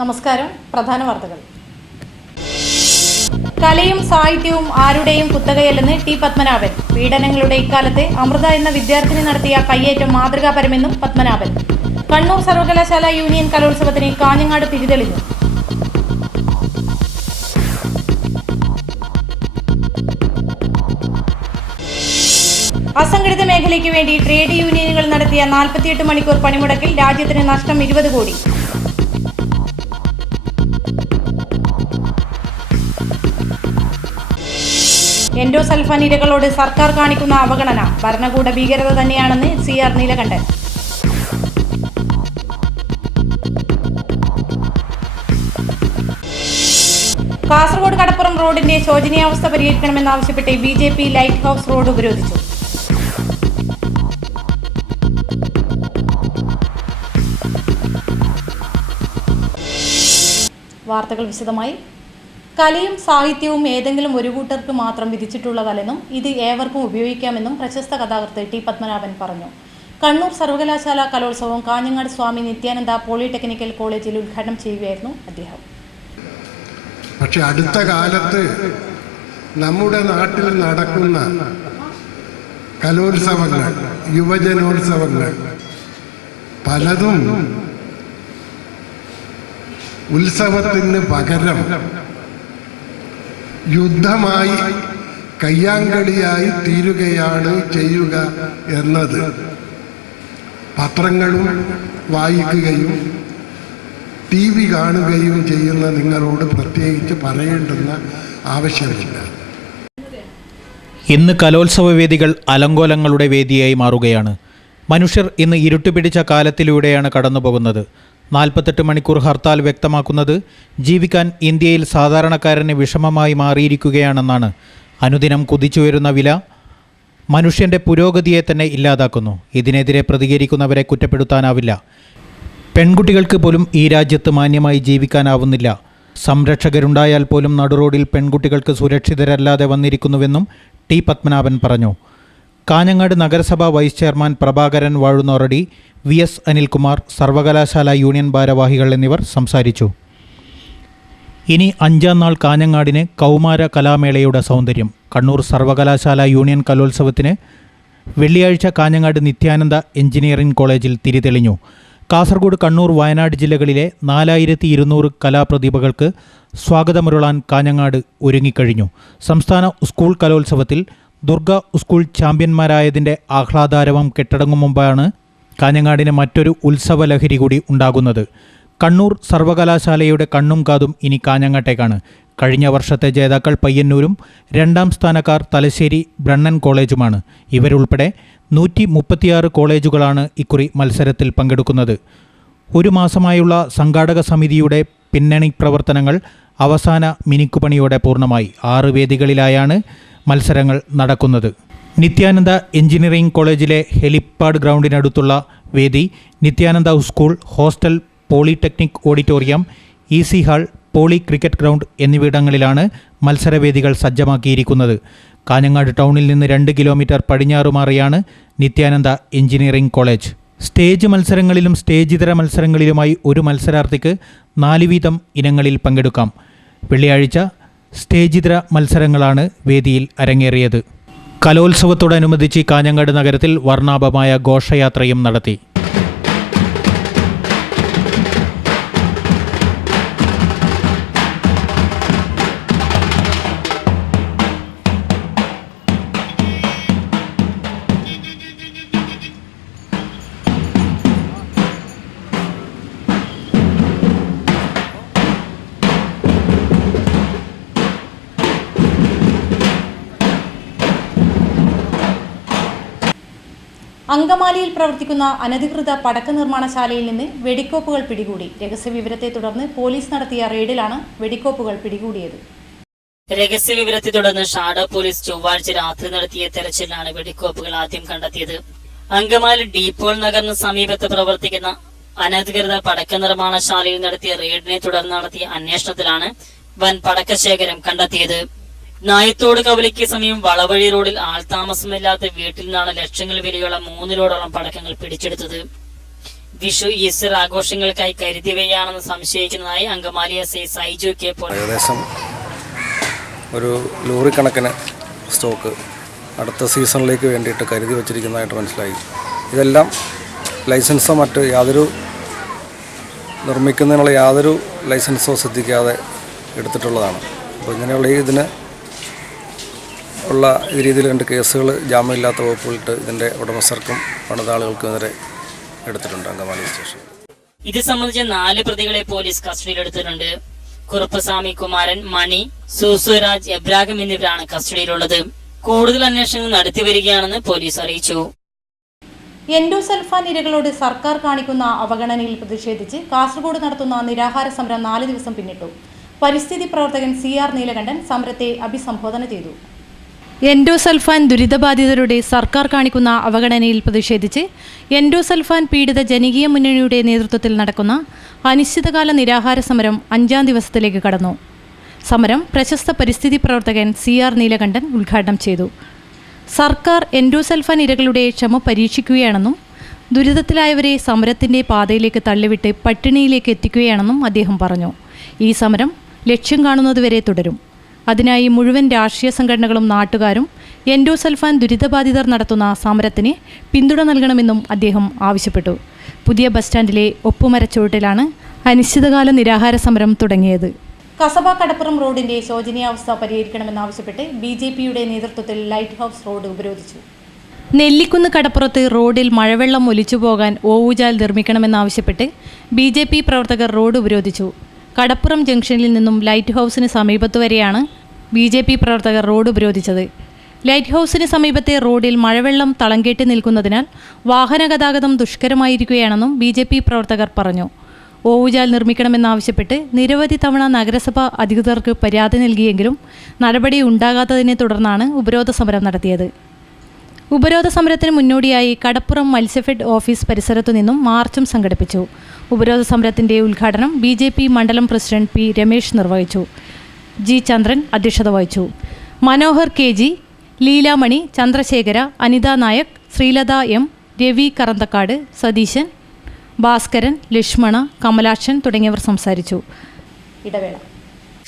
നമസ്കാരം. പ്രധാന വാർത്തകൾ. കലയും സാഹിത്യവും ആരുടെയും കുത്തകയല്ലെന്ന് ടി പത്മനാഭൻ. പീഡനങ്ങളുടെ ഇക്കാലത്ത് അമൃത എന്ന വിദ്യാർത്ഥിനി നടത്തിയ കയ്യേറ്റം മാതൃകാപരമെന്നും പത്മനാഭൻ. കണ്ണൂർ സർവകലാശാല യൂണിയൻ കലോത്സവത്തിന് കാഞ്ഞങ്ങാട് തിരിതെളിഞ്ഞു. അസംഘടിത മേഖലയ്ക്ക് വേണ്ടി ട്രേഡ് യൂണിയനുകൾ നടത്തിയ 48 മണിക്കൂർ പണിമുടക്കിൽ രാജ്യത്തിന് നഷ്ടം 20 കോടി. എൻഡോസൾഫാൻ ഇരകളോട് സർക്കാർ കാണിക്കുന്ന അവഗണന ഭരണകൂട ഭീകരത തന്നെയാണെന്ന് CR നീലകണ്ഠൻ. കാസർഗോഡ് കടപ്പുറം റോഡിന്റെ ശോചനീയാവസ്ഥ പരിഹരിക്കണമെന്നാവശ്യപ്പെട്ട് BJP ലൈറ്റ് ഹൌസ് റോഡ് ഉപരോധിച്ചു. വാർത്തകൾ വിശദമായി. കലയും സാഹിത്യവും ഏതെങ്കിലും ഒരു കൂട്ടർക്ക് മാത്രം വിധിച്ചിട്ടുള്ളതല്ലെന്നും ഇത് ഏവർക്കും ഉപയോഗിക്കാമെന്നും പ്രശസ്ത കഥാകൃത്ത് ടി പത്മനാഭൻ പറഞ്ഞു. കണ്ണൂർ സർവകലാശാല കലോത്സവം കാഞ്ഞങ്ങാട് സ്വാമി നിത്യാനന്ദ പോളിടെക്നിക്കൽ കോളേജിൽ ഉദ്ഘാടനം ചെയ്യുകയായിരുന്നു അദ്ദേഹം. പക്ഷെ അടുത്ത കാലത്ത് നമ്മുടെ നാട്ടിൽ നടക്കുന്ന കലോത്സവങ്ങൾ, യുവജനോത്സവങ്ങൾ പലതും ഉത്സവത്തിന് പകരം യുദ്ധമായി കയ്യാങ്കളിയായി തീരുകയാണ് ചെയ്യുക എന്നത് പത്രങ്ങളും വായിക്കുകയും TV കാണുകയും ചെയ്യുന്ന നിങ്ങളോട് പ്രത്യേകിച്ച് പറയേണ്ടുന്ന ആവശ്യമില്ല. ഇന്ന് കലോത്സവ വേദികൾ അലങ്കോലങ്ങളുടെ വേദിയായി മാറുകയാണ്. മനുഷ്യർ ഇന്ന് ഇരുട്ടുപിടിച്ച കാലത്തിലൂടെയാണ് കടന്നുപോകുന്നത്. 48 മണിക്കൂർ ഹർത്താൽ വ്യക്തമാക്കുന്നത് ജീവിക്കാൻ ഇന്ത്യയിൽ സാധാരണക്കാരന് വിഷമമായി മാറിയിരിക്കുകയാണെന്നാണ്. അനുദിനം കുതിച്ചുയരുന്ന വില മനുഷ്യൻ്റെ പുരോഗതിയെ തന്നെ ഇല്ലാതാക്കുന്നു. ഇതിനെതിരെ പ്രതികരിക്കുന്നവരെ കുറ്റപ്പെടുത്താനാവില്ല. പെൺകുട്ടികൾക്ക് പോലും ഈ രാജ്യത്ത് മാന്യമായി ജീവിക്കാനാവുന്നില്ല. സംരക്ഷകരുണ്ടായാൽ പോലും നടുറോഡിൽ പെൺകുട്ടികൾക്ക് സുരക്ഷിതരല്ലാതെ വന്നിരിക്കുന്നുവെന്നും ടി പത്മനാഭൻ പറഞ്ഞു. കാഞ്ഞങ്ങാട് നഗരസഭാ vice chairman Prabhakaran Vazhunnoradi, VS Anilkumar, സർവകലാശാല യൂണിയൻ ഭാരവാഹികൾ എന്നിവർ സംസാരിച്ചു. ഇനി 5-ാം നാൾ കാഞ്ഞങ്ങാടിന് കൗമാര കലാമേളയുടെ സൗന്ദര്യം. കണ്ണൂർ സർവകലാശാല യൂണിയൻ കലോത്സവത്തിന് വെള്ളിയാഴ്ച കാഞ്ഞങ്ങാട് നിത്യാനന്ദ എഞ്ചിനീയറിംഗ് കോളേജിൽ തിരിതെളിഞ്ഞു. കാസർഗോഡ്, കണ്ണൂർ, വയനാട് ജില്ലകളിലെ 4200 കലാപ്രതിഭകൾക്ക് സ്വാഗതമരുളാൻ കാഞ്ഞങ്ങാട് ഒരുങ്ങിക്കഴിഞ്ഞു. സംസ്ഥാന സ്കൂൾ കലോത്സവത്തിൽ ദുർഗ സ്കൂൾ ചാമ്പ്യന്മാരായതിൻ്റെ ആഹ്ലാദാരവം കെട്ടടങ്ങും മുമ്പാണ് കാഞ്ഞങ്ങാടിന് മറ്റൊരു ഉത്സവലഹരി കൂടി ഉണ്ടാകുന്നത്. കണ്ണൂർ സർവകലാശാലയുടെ കണ്ണും കാതും ഇനി കാഞ്ഞങ്ങാട്ടേക്കാണ്. കഴിഞ്ഞ വർഷത്തെ ജേതാക്കൾ പയ്യന്നൂരും 2ാം സ്ഥാനക്കാർ തലശ്ശേരി ബ്രണ്ണൻ കോളേജുമാണ്. ഇവരുൾപ്പെടെ 136 കോളേജുകളാണ് ഇക്കുറി മത്സരത്തിൽ പങ്കെടുക്കുന്നത്. ഒരു മാസമായുള്ള സംഘാടക സമിതിയുടെ പിന്നണി പ്രവർത്തനങ്ങൾ അവസാന മിനുക്കുപണിയോടെ പൂർണ്ണമായി. 6 വേദികളിലായാണ് മത്സരങ്ങൾ നടക്കുന്നത്. നിത്യാനന്ദ എഞ്ചിനീയറിംഗ് കോളേജിലെ ഹെലിപ്പാഡ് ഗ്രൗണ്ടിനടുത്തുള്ള വേദി, Nithyananda school, hostel, polytechnic auditorium, EC hall, poly cricket ground എന്നിവിടങ്ങളിലാണ് മത്സരവേദികൾ സജ്ജമാക്കിയിരിക്കുന്നത്. കാഞ്ഞങ്ങാട് ടൗണിൽ നിന്ന് 2 കിലോമീറ്റർ പടിഞ്ഞാറ് മാറിയാണ് നിത്യാനന്ദ എഞ്ചിനീയറിംഗ് കോളേജ്. സ്റ്റേജ് മത്സരങ്ങളിലും സ്റ്റേജിതര മത്സരങ്ങളിലുമായി ഒരു മത്സരാർത്ഥിക്ക് 4 വീതം ഇനങ്ങളിൽ പങ്കെടുക്കാം. വെള്ളിയാഴ്ച സ്റ്റേജിതര മത്സരങ്ങളാണ് വേദിയിൽ അരങ്ങേറിയത്. കലോത്സവത്തോടനുബന്ധിച്ച് കാഞ്ഞങ്ങാട് നഗരത്തിൽ വർണ്ണാഭമായ ഘോഷയാത്രയും നടത്തി. അങ്കമാലിയിൽ പ്രവർത്തിക്കുന്ന അനധികൃത പടക്ക നിർമ്മാണശാലയിൽ നിന്ന് വെടിക്കോപ്പുകൾ പിടികൂടി. രഹസ്യവിവരത്തെ തുടർന്ന് പോലീസ് നടത്തിയ റെയ്ഡിലാണ് വെടിക്കോപ്പുകൾ പിടികൂടിയത്. രഹസ്യവിവരത്തെ തുടർന്ന് ഷാഡ പോലീസ് ചൊവ്വാഴ്ച രാത്രി നടത്തിയ തെരച്ചിലാണ് വെടിക്കോപ്പുകൾ ആദ്യം കണ്ടെത്തിയത്. അങ്കമാലി ഡീപ്പോൾ നഗറിന് സമീപത്ത് പ്രവർത്തിക്കുന്ന അനധികൃത പടക്ക നിർമ്മാണശാലയിൽ നടത്തിയ റെയ്ഡിനെ തുടർന്ന് നടത്തിയ അന്വേഷണത്തിലാണ് വൻ പടക്കശേഖരം കണ്ടെത്തിയത്. നായത്തോട് കവലയ്ക്ക് സമീപം വളവഴി റോഡിൽ ആൾതാമസമില്ലാത്ത വീട്ടിൽ നിന്നാണ് ലക്ഷങ്ങൾ വിലയുള്ള 3 ലോഡോളം പടക്കങ്ങൾ പിടിച്ചെടുത്തത്. വിഷു ഈസ്റ്റർ ആഘോഷങ്ങൾക്കായി കരുതിയവയാണെന്ന് സംശയിക്കുന്നതായി Angamaly SI Saiju K Paul. ഏകദേശം ഒരു ലോറി കണക്കിന് സ്റ്റോക്ക് അടുത്ത സീസണിലേക്ക് വേണ്ടിയിട്ട് കരുതി വച്ചിരിക്കുന്നതായിട്ട് മനസ്സിലായി. ഇതെല്ലാം ലൈസൻസോ മറ്റ് യാതൊരു നിർമ്മിക്കുന്നതിനുള്ള യാതൊരു ലൈസൻസോ ശ്രദ്ധിക്കാതെ എടുത്തിട്ടുള്ളതാണ്. അപ്പോൾ ഇങ്ങനെയുള്ള ഇതിന് ഉള്ള ഈ രീതിയിൽ 2 കേസുകൾ ജാമ്യമില്ലാത്ത വകുപ്പുകളിട്ട് ഇതിൻ്റെ ഉടമസ്ഥർക്കും പണിതാളുകൾക്കും എതിരെ എടുത്തിട്ടുണ്ട് അങ്കമാലി സ്റ്റേഷൻ. ഇത് സംബന്ധിച്ച് 4 പ്രതികളെ പോലീസ് കസ്റ്റഡിയിലെടുത്തിട്ടുണ്ട്. കുറുപ്പസ്വാമി, കുമാരൻ, മണി, സൂസുരാജ്, എബ്രാഹിം എന്നിവരാണ് കസ്റ്റഡിയിലുള്ളത്. കൂടുതൽ അന്വേഷണങ്ങൾ നടത്തിവരികയാണെന്ന് പോലീസ് അറിയിച്ചു. എൻഡോസൾഫാൻ ഇരകളോട് സർക്കാർ കാണിക്കുന്ന അവഗണനയിൽ പ്രതിഷേധിച്ച് കാസർഗോഡ് നടത്തുന്ന നിരാഹാര സമരം 4 ദിവസം പിന്നിട്ടു. പരിസ്ഥിതി പ്രവർത്തകൻ CR നീലകണ്ഠൻ സമരത്തെ അഭിസംബോധന ചെയ്തു. എൻഡോസൾഫാൻ ദുരിതബാധിതരുടെ സർക്കാർ കാണിക്കുന്ന അവഗണനയിൽ പ്രതിഷേധിച്ച് എൻഡോസൾഫാൻ പീഡിത ജനകീയ മുന്നണിയുടെ നേതൃത്വത്തിൽ നടക്കുന്ന അനിശ്ചിതകാല നിരാഹാര സമരം 5ാം ദിവസത്തിലേക്ക് കടന്നു. സമരം പ്രശസ്ത പരിസ്ഥിതി പ്രവർത്തകൻ CR നീലകണ്ഠൻ ഉദ്ഘാടനം ചെയ്തു. സർക്കാർ എൻഡോസൾഫാൻ ഇരകളുടെ ക്ഷമ പരീക്ഷിക്കുകയാണെന്നും ദുരിതത്തിലായവരെ സമരത്തിൻ്റെ പാതയിലേക്ക് തള്ളിവിട്ട് പട്ടിണിയിലേക്ക് എത്തിക്കുകയാണെന്നും അദ്ദേഹം പറഞ്ഞു. ഈ സമരം ലക്ഷ്യം കാണുന്നതുവരെ തുടരും. അതിനായി മുഴുവൻ രാഷ്ട്രീയ സംഘടനകളും നാട്ടുകാരും എൻഡോസൾഫാൻ ദുരിതബാധിതർ നടത്തുന്ന സമരത്തിന് പിന്തുണ നൽകണമെന്നും അദ്ദേഹം ആവശ്യപ്പെട്ടു. പുതിയ ബസ് സ്റ്റാൻഡിലെ ഒപ്പുമരച്ചുവട്ടിലാണ് അനിശ്ചിതകാല നിരാഹാര സമരം തുടങ്ങിയത്. കസബ കടപ്പുറം റോഡിന്റെ ശോചനീയാവസ്ഥ പരിഹരിക്കണമെന്നാവശ്യപ്പെട്ട് BJPയുടെ നേതൃത്വത്തിൽ ലൈറ്റ് ഹൗസ് റോഡ് ഉപരോധിച്ചു. നെല്ലിക്കുന്ന് കടപ്പുറത്ത് റോഡിൽ മഴവെള്ളം ഒലിച്ചുപോകാൻ ഓവുചാൽ നിർമ്മിക്കണമെന്നാവശ്യപ്പെട്ട് BJP പ്രവർത്തകർ റോഡ് ഉപരോധിച്ചു. കടപ്പുറം ജംഗ്ഷനിൽ നിന്നും ലൈറ്റ് ഹൗസിന് സമീപത്തു വരെയാണ് BJP പ്രവർത്തകർ റോഡ് ഉപരോധിച്ചത്. ലൈറ്റ് ഹൗസിന് സമീപത്തെ റോഡിൽ മഴവെള്ളം തളം കെട്ടി നിൽക്കുന്നതിനാൽ വാഹന ഗതാഗതം ദുഷ്കരമായിരിക്കുകയാണെന്നും BJP പ്രവർത്തകർ പറഞ്ഞു. ഓവുചാൽ നിർമ്മിക്കണമെന്നാവശ്യപ്പെട്ട് നിരവധി തവണ നഗരസഭ അധികൃതർക്ക് പരാതി നൽകിയെങ്കിലും നടപടി ഉണ്ടാകാത്തതിനെ തുടർന്നാണ് ഉപരോധ സമരം നടത്തിയത്. ഉപരോധ സമരത്തിന് മുന്നോടിയായി കടപ്പുറം മത്സ്യഫെഡ് ഓഫീസ് പരിസരത്തു നിന്നും മാർച്ചും സംഘടിപ്പിച്ചു. ഉപരോധ സമരത്തിൻ്റെ ഉദ്ഘാടനം BJP മണ്ഡലം പ്രസിഡന്റ് P. രമേശ് നിർവഹിച്ചു. G. ചന്ദ്രൻ അധ്യക്ഷത വഹിച്ചു. മനോഹർ KG, ലീലാമണി, ചന്ദ്രശേഖര, അനിത നായക്, ശ്രീലത M, രവി കറന്തക്കാട്, സതീശൻ, ഭാസ്കരൻ, ലക്ഷ്മണ, കമലാക്ഷൻ തുടങ്ങിയവർ സംസാരിച്ചു. ഇടവേള.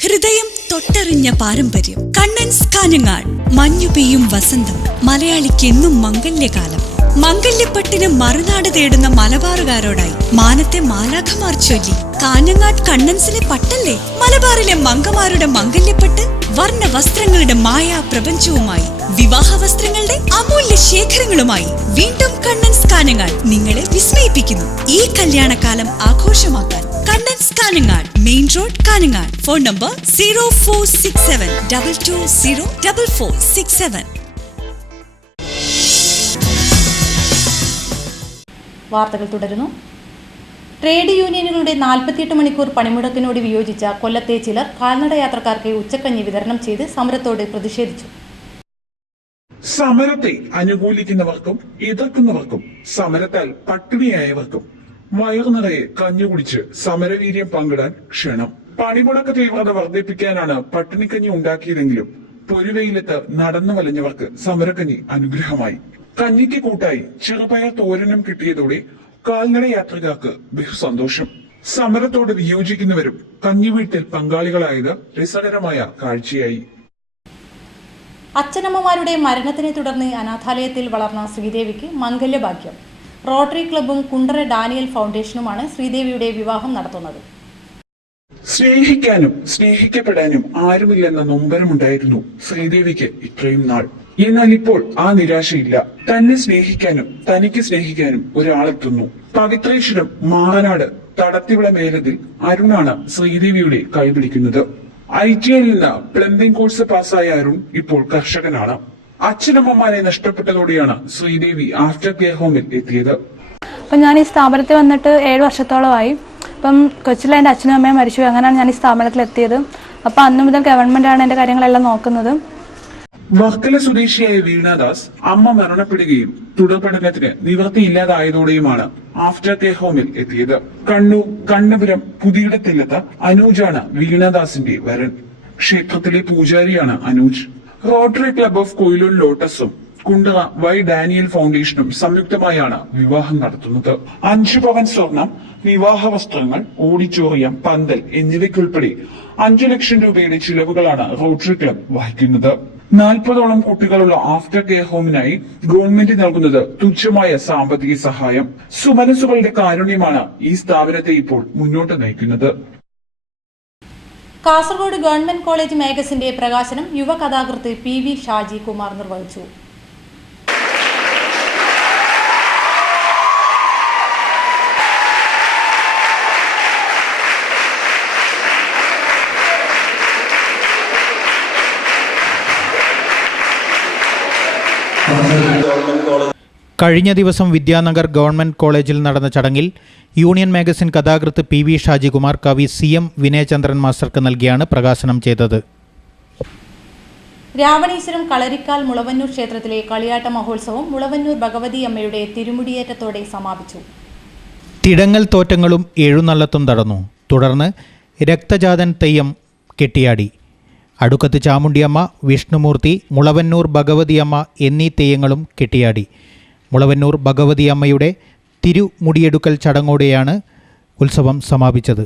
ഹൃദയം തൊട്ടറിഞ്ഞ പാരമ്പര്യം. കണ്ണൻസ് കാഞ്ഞങ്ങാട്. മഞ്ഞു പെയ്യും വസന്തം. മലയാളിക്ക് എന്നും മംഗല്യകാലം. മംഗല്യപ്പട്ടിന് മറുനാട് തേടുന്ന മലബാറുകാരോടായി മാനത്തെ മാലാഖമാർ ചൊല്ലി. കാഞ്ഞങ്ങാട് കണ്ണൻസിലെ പട്ടല്ലേ? മലബാറിലെ മംഗമാരുടെ മംഗല്യപ്പട്ട് വർണ്ണ വസ്ത്രങ്ങളുടെ മായാ പ്രപഞ്ചവുമായി, വിവാഹ വസ്ത്രങ്ങളുടെ അമൂല്യ ശേഖരങ്ങളുമായി വീണ്ടും കണ്ണൻസ് കാഞ്ഞങ്ങാട് നിങ്ങളെ വിസ്മയിപ്പിക്കുന്നു. ഈ കല്യാണകാലം ആഘോഷമാക്കാൻ Kannans Kanhangad, main road, Kanhangad. Phone number 0467220467. വാർത്തകൾ തുടരുന്നു. ട്രേഡ് യൂണിയനുകളുടെ 48 മണിക്കൂർ പണിമുടക്കിനോട് വിയോജിച്ച കൊല്ലത്തെ ചിലർ കാൽനട യാത്രക്കാർക്ക് ഉച്ചക്കഞ്ഞി വിതരണം ചെയ്ത് സമരത്തോട് പ്രതിഷേധിച്ചു. സമരത്തെ അനുകൂലിക്കുന്നവർക്കും എതിർക്കുന്നവർക്കും സമരത്താൽ പട്ടിണിയായവർക്കും വയറുനിറയെ കഞ്ഞി കുടിച്ച് സമരവീര്യം പങ്കിടാൻ ക്ഷണം. പണിമുടക്ക് തീവ്രത വർദ്ധിപ്പിക്കാനാണ് പട്ടിണിക്കഞ്ഞി ഉണ്ടാക്കിയതെങ്കിലും പൊരുവെയിലത്ത് നടന്നു വലഞ്ഞവർക്ക് സമരക്കഞ്ഞി അനുഗ്രഹമായി. കഞ്ഞിക്ക് കൂട്ടായി ചെറുപയർ തോരനും കിട്ടിയതോടെ കാൽനട യാത്രക്കാർക്ക് ബഹുസന്തോഷം. സമരത്തോട് വിയോജിക്കുന്നവരും കഞ്ഞിവീട്ടിൽ പങ്കാളികളായത് രസകരമായ കാഴ്ചയായി. അച്ഛനമ്മമാരുടെ മരണത്തിനെ തുടർന്ന് അനാഥാലയത്തിൽ വളർന്ന ശ്രീദേവിക്ക് മംഗല്യഭാഗ്യം. റോട്ടറി ക്ലബ്ബും കുണ്ടറ ഡാനിയൽ ഫൗണ്ടേഷനുമാണ് ശ്രീദേവിയുടെ വിവാഹം നടത്തുന്നത്. സ്നേഹിക്കാനും സ്നേഹിക്കപ്പെടാനും ആരുമില്ലെന്ന നൊമ്പരമുണ്ടായിരുന്നു ശ്രീദേവിക്ക് ഇത്രയും നാൾ. എന്നാൽ ഇപ്പോൾ ആ നിരാശയില്ല. തന്നെ സ്നേഹിക്കാനും തനിക്ക് സ്നേഹിക്കാനും ഒരാളെത്തുന്നു. പവിത്രേശ്വരം മാറനാട് തടത്തിവിള മേലതിൽ അരുണാണ് ശ്രീദേവിയുടെ കൈപിടിക്കുന്നത്. ITIയിൽ നിന്ന് പ്ലംബിംഗ് കോഴ്സ് പാസ്സായ അരുൺ ഇപ്പോൾ കർഷകനാണ്. അച്ഛനമ്മമാരെ നഷ്ടപ്പെട്ടതോടെയാണ് ശ്രീദേവി ആഫ്റ്റർ കെയർ ഹോമിൽ എത്തിയത്. അപ്പം ഞാൻ ഈ സ്ഥാപനത്തിൽ വന്നിട്ട് 7 വർഷത്തോളമായി. അപ്പം കൊച്ചിലെ എൻ്റെ അച്ഛനും അമ്മയും മരിച്ചു. അങ്ങനെയാണ് ഞാൻ ഈ സ്ഥാപനത്തിൽ എത്തിയത്. അപ്പം അന്നു മുതൽ ഗവൺമെന്റാണ് എൻ്റെ കാര്യങ്ങളെല്ലാം നോക്കുന്നത്. വർക്കല സ്വദേശിയായ വീണാദാസ് അമ്മ മരണപ്പെടുകയും തുടർ പഠനത്തിന് നിവൃത്തിയില്ലാതായതോടെയുമാണ് ആഫ്റ്റർ കെയർ ഹോമിൽ എത്തിയത്. കണ്ണൂർ കണ്ണപുരം പുതിയിടത്തിലെത്ത അനൂജാണ് വീണാദാസിന്റെ വരൻ. ക്ഷേത്രത്തിലെ പൂജാരിയാണ് Anuj. Rotary Club of Koyilur ലോട്ടസും കുണ്ടറ വൈ ഡാനിയൽ ഫൗണ്ടേഷനും സംയുക്തമായാണ് വിവാഹം നടത്തുന്നത്. 5 പവൻ സ്വർണം, വിവാഹ വസ്ത്രങ്ങൾ, ഓഡിറ്റോറിയം, പന്തൽ എന്നിവയ്ക്കുൾപ്പെടെ 5 ലക്ഷം രൂപയുടെ ചിലവുകളാണ് റോട്ടറി ക്ലബ് വഹിക്കുന്നത്. 40ഓളം കുട്ടികളുള്ള ആഫ്റ്റർ കെയർ ഹോമിനായി ഗവൺമെന്റ് നൽകുന്നത് തുച്ഛമായ സാമ്പത്തിക സഹായം. സുമനസുകളുടെ കാരുണ്യമാണ് ഈ സ്ഥാപനത്തെ ഇപ്പോൾ മുന്നോട്ട് നയിക്കുന്നത്. കാസർഗോഡ് ഗവൺമെന്റ് കോളേജ് മാഗസിന്റെ പ്രകാശനം യുവ കഥാകൃത്ത് PV ഷാജി കുമാർ നിർവഹിച്ചു. കഴിഞ്ഞ ദിവസം വിദ്യാനഗർ ഗവൺമെന്റ് കോളേജിൽ നടന്ന ചടങ്ങിൽ യൂണിയൻ മാഗസിൻ കഥാകൃത്ത് PV ഷാജികുമാർ കവി CM വിനയചന്ദ്രൻ മാസ്റ്റർക്ക് നൽകിയാണ് പ്രകാശനം ചെയ്തത്. രാവണീശ്വരം കളരിക്കാൽ മുളവന്നൂർ ക്ഷേത്രത്തിലെ കളിയാട്ട മഹോത്സവം മുളവന്നൂർ ഭഗവതി അമ്മയുടെ തിരുമുടിയേറ്റത്തോടെ സമാപിച്ചു. തിടങ്ങൽ തോറ്റങ്ങളും എഴുന്നള്ളത്തും നടന്നു. തുടർന്ന് രക്തജാതൻ തെയ്യം കെട്ടിയാടി. അടുക്കത്ത് ചാമുണ്ടിയമ്മ, വിഷ്ണുമൂർത്തി, മുളവന്നൂർ ഭഗവതിയമ്മ എന്നീ തെയ്യങ്ങളും കെട്ടിയാടി. മുളവന്നൂർ ഭഗവതിയമ്മയുടെ തിരുമുടിയെടുക്കൽ ചടങ്ങോടെയാണ് ഉത്സവം സമാപിച്ചത്.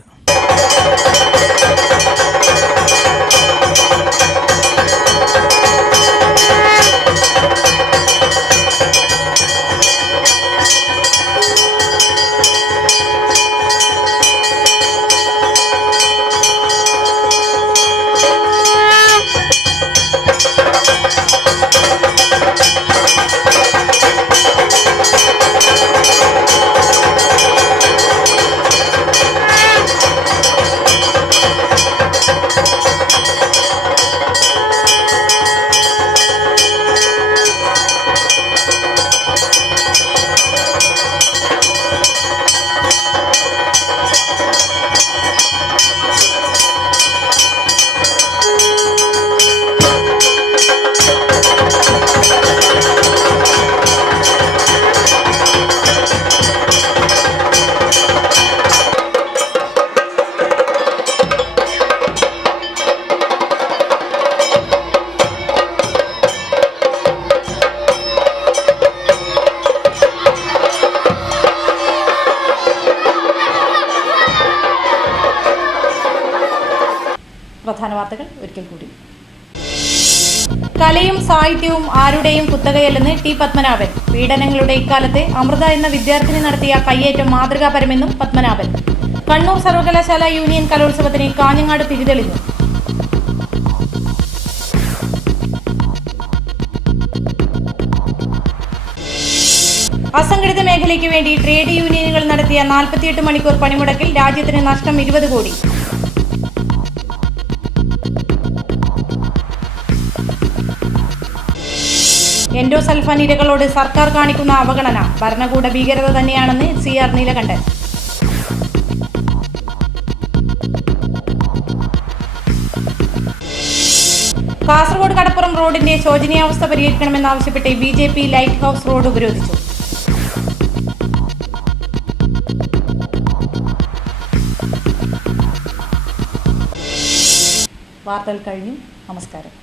പ്രധാന വാർത്തകൾ ഒരിക്കൽ കൂടി. കലയും സാഹിത്യവും ആരുടെയും കുത്തകയല്ലെന്ന് T. പത്മനാഭൻ. പീഡനങ്ങളുടെ ഇക്കാലത്ത് അമൃത എന്ന വിദ്യാർത്ഥിനി നടത്തിയ കയ്യേറ്റം മാതൃകാപരമെന്നും പത്മനാഭൻ. കണ്ണൂർ സർവകലാശാല യൂണിയൻ കലോത്സവത്തിന് കാഞ്ഞങ്ങാട് തിരിതെളിഞ്ഞു. അസംഘടിത മേഖലയ്ക്ക് വേണ്ടി ട്രേഡ് യൂണിയനുകൾ നടത്തിയ 48 മണിക്കൂർ പണിമുടക്കിൽ രാജ്യത്തിന് നഷ്ടം 20 കോടി. എൻഡോസൾഫാൻ ഇരകളോട് സർക്കാർ കാണിക്കുന്ന അവഗണന ഭരണകൂട ഭീകരത തന്നെയാണെന്ന് CR നീലകണ്ഠൻ. കാസർഗോഡ് കടപ്പുറം റോഡിന്റെ ശോചനീയാവസ്ഥ പരിഹരിക്കണമെന്നാവശ്യപ്പെട്ട് BJP ലൈറ്റ് ഹൌസ് റോഡ് ഉപരോധിച്ചു. വാർത്തകൾ കഴിഞ്ഞു. നമസ്കാരം.